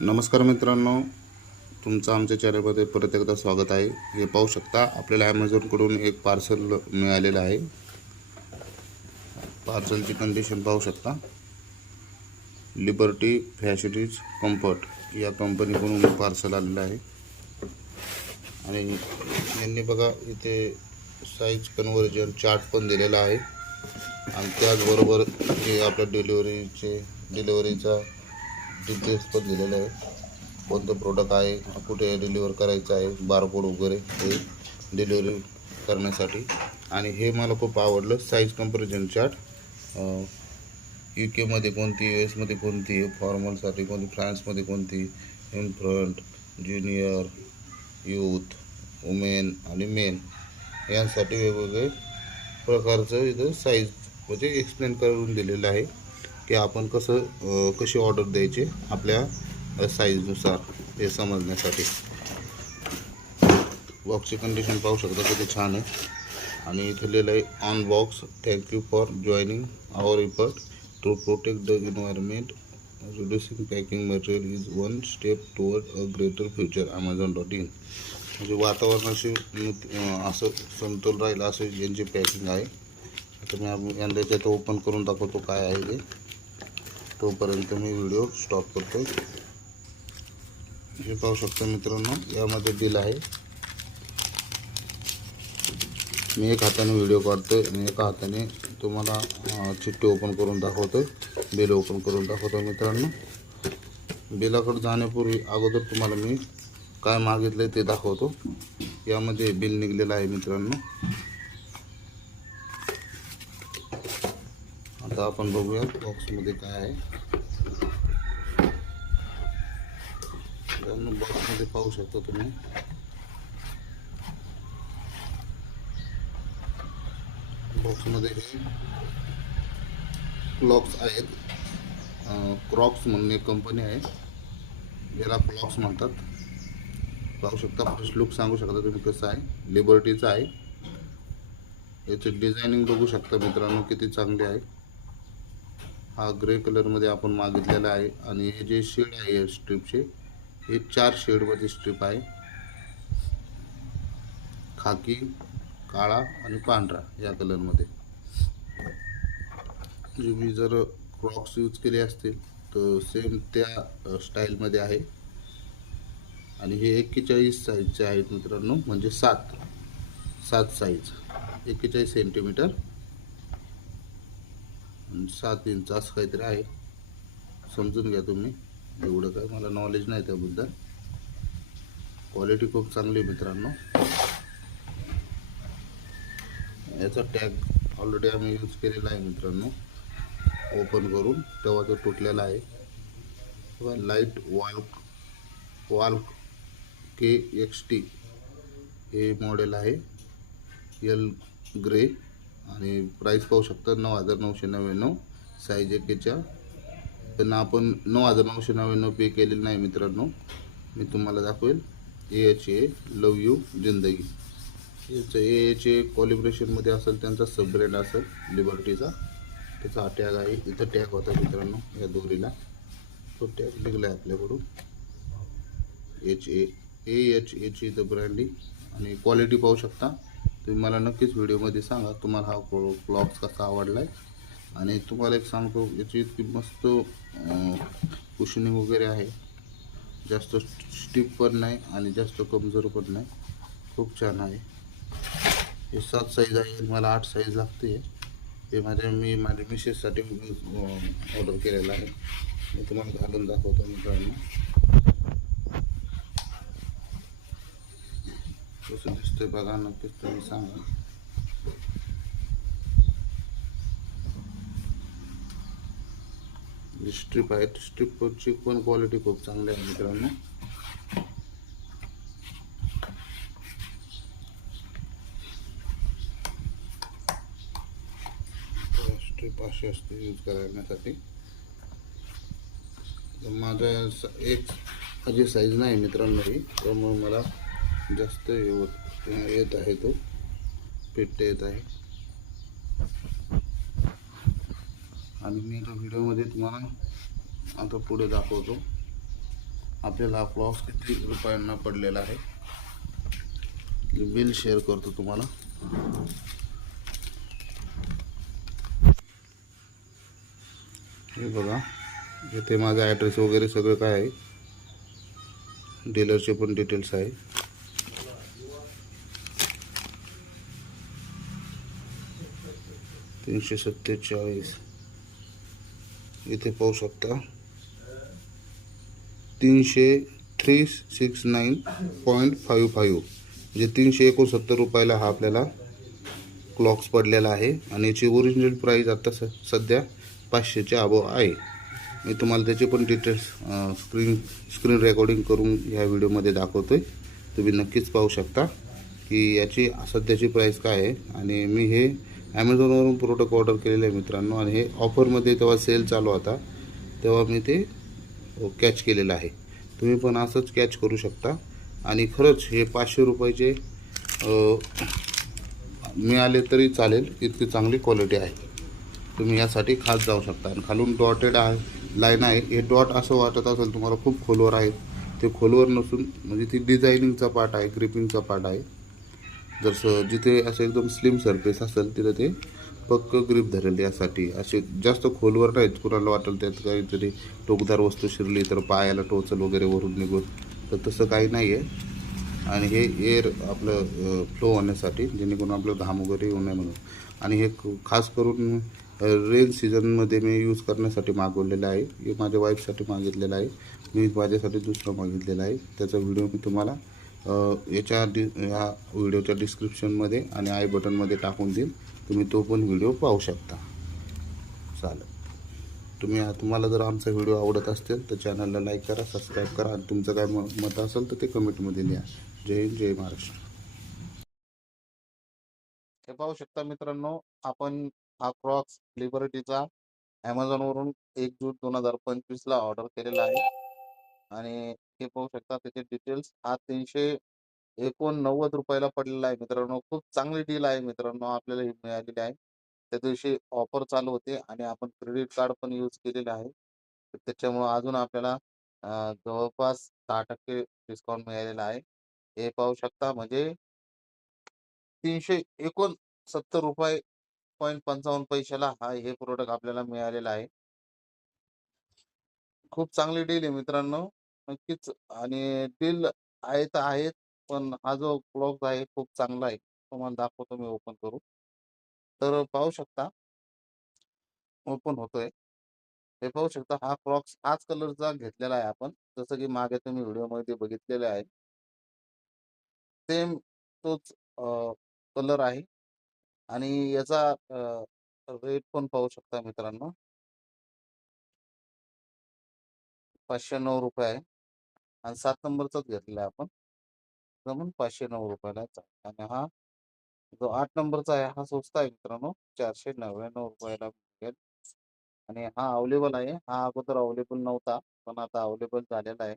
नमस्कार मित्रांनो तुमचं आमच्या चॅनलमध्ये परत एकदा स्वागत आहे. हे पाहू शकता आपल्याला ॲमेझॉनकडून एक पार्सल मिळालेलं आहे. पार्सलची कंडिशन पाहू शकता. लिबर्टी फॅशनीज कम्फर्ट या कंपनीकडून पार्सल आलेलं आहे. आणि यांनी बघा इथे साईज कन्व्हर्जन चार्ट पण दिलेला आहे. आणि त्याचबरोबर जे आपल्या डिलिव्हरीचे डिलिव्हरीचा डिटेल्सपण दिलेले आहे कोणतं प्रोडक्ट आहे कुठे डिलिव्हर करायचं आहे बारकोड वगैरे हे डिलिव्हरी करण्यासाठी. आणि हे मला खूप आवडलं साईज कंपॅरिझन चार्ट यू केमध्ये कोणती यू एसमध्ये कोणती फॉर्मलसाठी कोणती फ्रान्समध्ये कोणती इन्फ्रंट ज्युनियर यूथ वुमेन आणि मेन यांसाठी वेगवेगळे प्रकारचं इथं साईज म्हणजे एक्सप्लेन करून दिलेलं आहे. की आपण कसं कशी ऑर्डर द्यायची आपल्या साईजनुसार हे समजण्यासाठी. बॉक्सची कंडिशन पाहू शकता किती छान आहे. आणि इथे लिहिलं आहे on box thank you for joining our effort to protect the environment reducing packing material is one step toward a greater future Amazon dot in म्हणजे वातावरणाशी असं समतोल राहील असं यांची पॅकिंग आहे आता मी आम्ही त्याचं ओपन करून दाखवतो काय आहे ते तोपर्यंत मी व्हिडिओ स्टॉप करतो हे पाहू शकता मित्रांनो यामध्ये बिल आहे. मी एक हाताने व्हिडिओ काढतोय आणि एका हाताने तुम्हाला चिठ्ठी ओपन करून दाखवतो बिल ओपन करून दाखवतो मित्रांनो. बिलाकडे जाण्यापूर्वी अगोदर तुम्हाला मी काय मागितलं ते दाखवतो. यामध्ये बिल निघलेलं आहे मित्रांनो. आता आपण बघूया बॉक्समध्ये काय आहे. बॉक्समध्ये पाहू शकता तुम्ही. बॉक्समध्ये हे क्लॉक्स आहेत. क्रॉक्स म्हणून एक कंपनी आहे. याला क्लॉक्स म्हणतात. पाहू शकता फर्स्ट लुक सांगू शकता तुम्ही कसं आहे. लिबर्टीचं आहे. याचे डिझायनिंग बघू शकता मित्रांनो किती चांगले आहे. हा ग्रे कलरमध्ये आपण मागितलेला आहे आणि हे जे शेड आहे स्ट्रीपचे हे चार शेडमध्ये स्ट्रीप आहे. खाकी काळा आणि पांढरा या कलरमध्ये. जे मी जर क्रॉक्स यूज केले असतील तर सेम त्या स्टाईलमध्ये आहे. आणि हे एक्केचाळीस साईजचे आहेत मित्रांनो म्हणजे सात सात साईज एक्केचाळीस सेंटीमीटर सात इंच असं काहीतरी आहे. समजून घ्या तुम्ही. एवढं काय मला नॉलेज नाही त्याबद्दल. क्वालिटी खूप चांगली आहे मित्रांनो. याचा टॅग ऑलरेडी आम्ही यूज केलेला आहे मित्रांनो. ओपन करून. तेव्हा तो तुटलेला आहे. Light walk walk K X T हे मॉडेल आहे. एल ग्रे आणि प्राईस पाहू शकता नऊ हजार नऊशे नव्याण्णव साईज एकेच्या पण आपण नऊ हजार नऊशे नव्याण्णव पे केलेलं नाही मित्रांनो. मी तुम्हाला दाखवेल. A H A love you जिंदगी. याचं ए एच ए कॉलिब्रेशनमध्ये असेल त्यांचा सब ब्रँड असेल लिबर्टीचा त्याचा हा टॅग आहे. इथं टॅग होता मित्रांनो या दोरीला. तो टॅग निघला आहे आपल्याकडून H A A H H इथं ब्रँडिंग आणि क्वालिटी पाहू शकता. तुम्ही मला नक्कीच व्हिडिओमध्ये सांगा तुम्हाला हा क्लॉक्स कसा आवडला आहे आणि तुम्हाला एक सांगतो याची इतकी मस्त कुशनिंग वगैरे आहे. जास्त स्टिप पण नाही आणि जास्त कमजोर पण नाही. खूप छान आहे. हे सात साईज आहे मला आठ साईज लागते. हे माझ्या मी माझ्या मिसेससाठी ऑर्डर केलेलं आहे. मी तुम्हाला घालून दाखवतो मित्रांनो. कसं दिसतंय बघा नक्कीच तुम्ही सांगा स्ट्रीप आहे स्ट्रीपची पण क्वालिटी खूप चांगली आहे मित्रांनो. स्ट्रीप अशी असते यूज करण्यासाठी. तर माझा एक अजी साईज नाही मित्रांनो ही त्यामुळे मला जास्त येवत येत आहे तो. पेट्ट येत आहे. आणि मी एका व्हिडिओमध्ये तुम्हाला आता पुढे दाखवतो. आपल्याला हा क्लॉस किती रुपयांना पडलेला आहे. बिल शेअर करतो तुम्हाला. हे बघा इथे माझा ॲड्रेस वगैरे सगळं काय आहे? डीलरचे पण डिटेल्स आहे. तीनशे सत्तेचाळीस. इथे पाहू शकता. तीनशे three six nine point five five. म्हणजे तीनशे एकोणसत्तर रुपयाला हा आपल्याला क्लॉक्स पडलेला आहे. आणि याची ओरिजिनल प्राईज आता स सध्या पाचशेच्या अबो आहे. मी तुम्हाला त्याचे पण डिटेल्स स्क्रीन स्क्रीन रेकॉर्डिंग करून ह्या व्हिडिओमध्ये दाखवतो आहे तुम्ही नक्कीच पाहू शकता की याची सध्याची प्राईस काय आहे. आणि मी हे ॲमेझॉनवरून प्रोडक्ट ऑर्डर केलेलं आहे मित्रांनो. आणि हे ऑफरमध्ये तेव्हा सेल चालू होता. तेव्हा मी ते कॅच केलेलं आहे. तुम्ही पण असंच कॅच करू शकता. आणि खरंच हे पाचशे रुपयाचे मिळाले तरी चालेल. इतकी चांगली क्वालिटी आहे. तुम्ही यासाठी खास जाऊ शकता. आणि खालून डॉटेड आहे लाईन आहे. हे डॉट असं वाटत असेल तुम्हाला खूप खोलवर आहे. ते खोलवर नसून म्हणजे ती डिझायनिंगचा पार्ट आहे ग्रिपिंगचा पार्ट आहे. जसं जिथे असं एकदम स्लिम सरफेस असेल तिथं ते पक्क ग्रीप धरेल यासाठी. असे जास्त खोलवर नाहीत. कुणाला वाटेल त्यात काहीतरी टोकदार वस्तू शिरली तर पायाला टोचल वगैरे वरून निघून. तर तसं काही नाही आहे आणि हे एअर आपलं फ्लो होण्यासाठी जेणेकरून आपलं घाम वगैरे येऊ नये म्हणून. आणि हे क- खास करून रेन सीझनमध्ये मी यूज करण्यासाठी मागवलेलं आहे. हे माझ्या वाईफसाठी मागितलेलं आहे. मी माझ्यासाठी दुसरं मागितलेलं आहे. त्याचा व्हिडिओ मी तुम्हाला याच्या डि ह्या व्हिडिओच्या डिस्क्रिप्शनमध्ये आणि आय बटनमध्ये टाकून देईल. तुम्ही तो पण व्हिडिओ पाहू शकता. चालेल. तुम्ही तुम्हाला जर आमचा व्हिडिओ आवडत असेल तर चॅनलला लाईक करा सबस्क्राईब करा आणि तुमचं काय म मत असेल तर ते कमेंटमध्ये लिहा. जय हिंद जय महाराष्ट्र. हे पाहू शकता मित्रांनो आपण हा क्रॉक्स लिबर्टीचा ॲमेझॉनवरून एक जून दोन हजार पंचवीसला ऑर्डर केलेला आहे. आणि हे पाहू शकता त्याचे डिटेल्स हा तीनशे एकोणनव्वद रुपयाला पडलेला आहे मित्रांनो. खूप चांगली डील आहे मित्रांनो आपल्याला ही मिळालेली आहे. त्या दिवशी ऑफर चालू होते आणि आपण क्रेडिट कार्ड पण यूज केलेले आहे. त्याच्यामुळं अजून आपल्याला जवळपास दहा टक्के डिस्काउंट मिळालेला आहे. हे पाहू शकता म्हणजे तीनशे एकोणसत्तर रुपये पॉईंट पंचावन्न पैशाला हा हे प्रोडक्ट आपल्याला मिळालेला आहे. खूप चांगली डील आहे मित्रांनो. नक्कीच. आणि डील आहे तर आहेत पण हा जो क्लॉक आहे खूप चांगला आहे. तुम्हाला दाखवतो मी ओपन करू तर पाहू शकता ओपन होतोय. हे पाहू शकता हा क्रॉक्स हाच कलरचा घेतलेला आहे आपण. जसं की मागे तुम्ही व्हिडिओमध्ये बघितलेले आहे. सेम तोच कलर आहे. आणि याचा रेट पण पाहू शकता मित्रांनो. पाचशे नऊ रुपये आहे. आणि सात नंबरचाच घेतलेला आहे आपण. जमून पाचशे नऊ रुपयाला आणि हा जो आठ नंबरचा आहे हा स्वस्त आहे मित्रांनो. चारशे नव्याण्णव रुपयाला मिळेल आणि हा अवेलेबल आहे. हा अगोदर अवेलेबल नव्हता पण आता अवेलेबल झालेला आहे.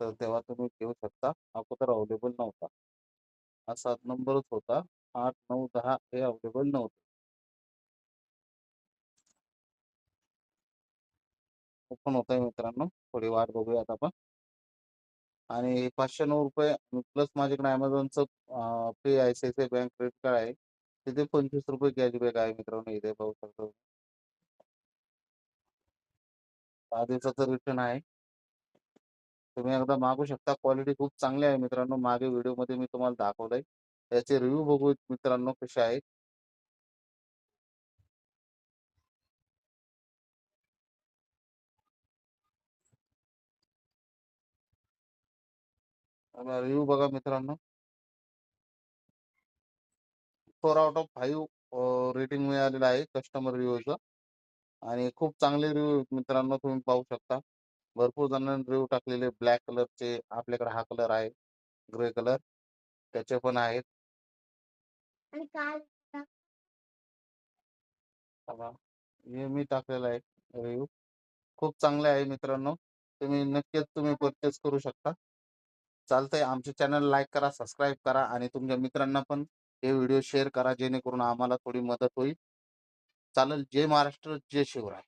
तर तेव्हा तुम्ही घेऊ शकता. अगोदर अवेलेबल नव्हता. हा सात नंबरच होता. आठ नऊ दहा हे अवेलेबल नव्हते. ओपन होत आहे मित्रांनो. थोडी वाट बघूयात आपण. आणि पाचशे नऊ रुपये प्लस माझ्याकडे अमेझॉनचं pay I C I C I bank credit card आहे. तिथे पंचवीस रुपये कॅशबॅक आहे मित्रांनो इथे पाहू शकतो दहा दिवसाचं रिटर्न आहे. तुम्ही एकदा मागू शकता क्वालिटी खूप चांगली आहे मित्रांनो. मागे व्हिडिओमध्ये मी तुम्हाला दाखवलंय. याचे रिव्ह्यू बघू मित्रांनो कसे आहेत. रिव्ह्यू बघा मित्रांनो. Four out of five rating मिळालेलं आहे कस्टमर रिव्ह्यूचं आणि खूप चांगले रिव्ह्यू मित्रांनो तुम्ही पाहू शकता. भरपूर जणांनी रिव्ह्यू टाकलेले ब्लॅक कलरचे आपल्याकडे हा कलर आहे. ग्रे कलर त्याचे पण आहेत. हे मी टाकलेला आहे रिव्ह्यू खूप चांगले आहे मित्रांनो. तुम्ही नक्कीच तुम्ही परचेस करू शकता. चालतंय. आमचे चॅनल लाईक करा सबस्क्राईब करा आणि तुमच्या मित्रांना पण हे व्हिडिओ शेअर करा जेणेकरून आम्हाला थोडी मदत होईल. चालेल. जय महाराष्ट्र जय शिवराय.